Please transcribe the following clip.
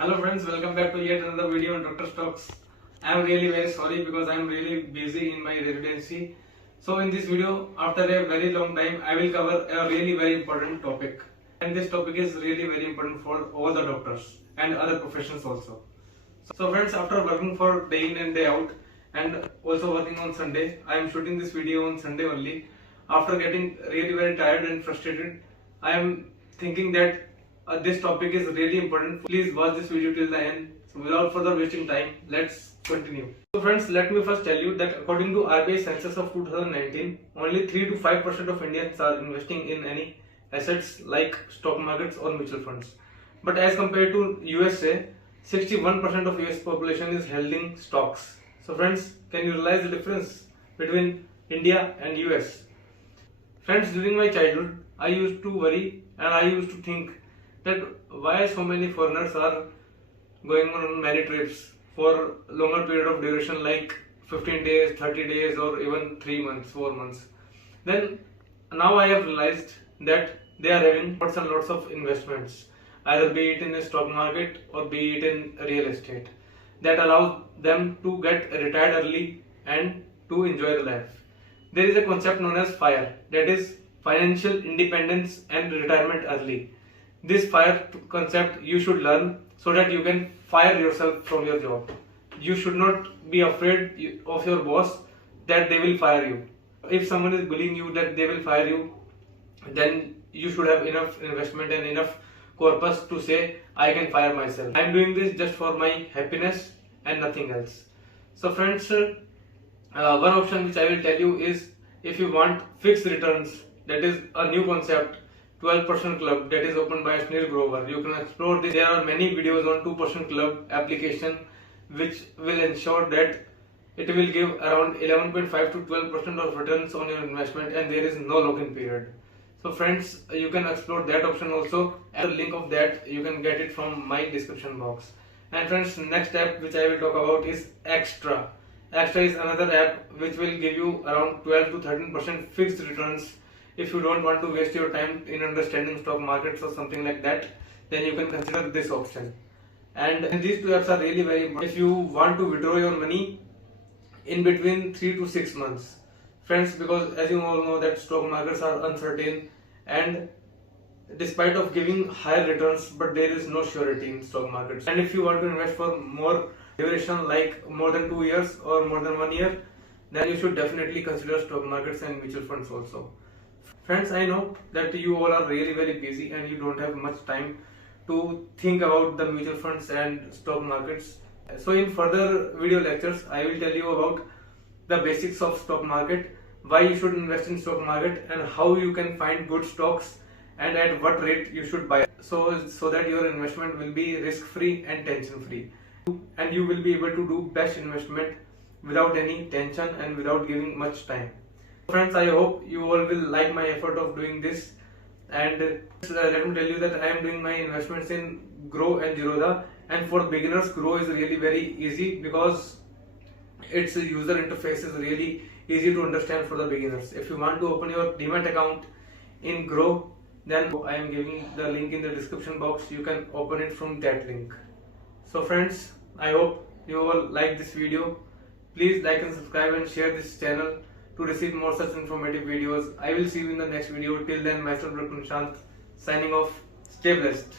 Hello friends, welcome back to yet another video on Dr. Stocks. I am really very sorry because I am really busy in my residency. So in this video, after a very long time, I will cover a really very important topic. And this topic is really very important for all the doctors and other professions also. So friends, after working for day in and day out and also working on Sunday, I am shooting this video on Sunday only. After getting really very tired and frustrated, I am thinking that this topic is really important. Please watch this video till the end. So without further wasting time, let's continue. So friends, let me first tell you that according to RBI census of 2019, only 3 to 5% of Indians are investing in any assets like stock markets or mutual funds. But as compared to USA, 61% of US population is holding stocks. So friends, can you realize the difference between India and US? Friends, during my childhood, I used to worry and I used to think that why so many foreigners are going on many trips for longer period of duration like 15 days, 30 days or even 3 months, 4 months. Then now I have realized that they are having lots and lots of investments, either be it in the stock market or be it in real estate, that allows them to get retired early and to enjoy the life. There is a concept known as FIRE, that is financial independence and retirement early. This FIRE concept you should learn so that you can fire yourself from your job. You should not be afraid of your boss that they will fire you. If someone is bullying you that they will fire you, then you should have enough investment and enough corpus to say, I can fire myself. I am doing this just for my happiness and nothing else. So friends, one option which I will tell you is, if you want fixed returns, that is a new concept, 12% club, that is opened by Sunil Grover. You can explore this. There are many videos on 2% club application which will ensure that it will give around 11.5 to 12% of returns on your investment and there is no lock-in period. So friends, you can explore that option also, and the link of that you can get it from my description box. And friends, next app which I will talk about is Extra. Extra is another app which will give you around 12 to 13% fixed returns. If you don't want to waste your time in understanding stock markets or something like that, then you can consider this option. And these two apps are really very important if you want to withdraw your money in between 3 to 6 months. Friends, because as you all know that stock markets are uncertain and despite of giving higher returns, but there is no surety in stock markets. And if you want to invest for more duration like more than 2 years or more than 1 year, then you should definitely consider stock markets and mutual funds also. Friends, I know that you all are really very busy and you don't have much time to think about the mutual funds and stock markets. So in further video lectures, I will tell you about the basics of stock market, why you should invest in stock market and how you can find good stocks and at what rate you should buy, so that your investment will be risk free and tension free, and you will be able to do best investment without any tension and without giving much time. Friends, I hope you all will like my effort of doing this, and let me tell you that I am doing my investments in Grow and Zerodha, and for beginners Grow is really very easy because its user interface is really easy to understand for the beginners. If you want to open your demat account in Grow, then I am giving the link in the description box. You can open it from that link. So friends, I hope you all like this video. Please like and subscribe and share this channel to receive more such informative videos. I will see you in the next video. Till then, myself Dr. Nishant signing off. Stay blessed.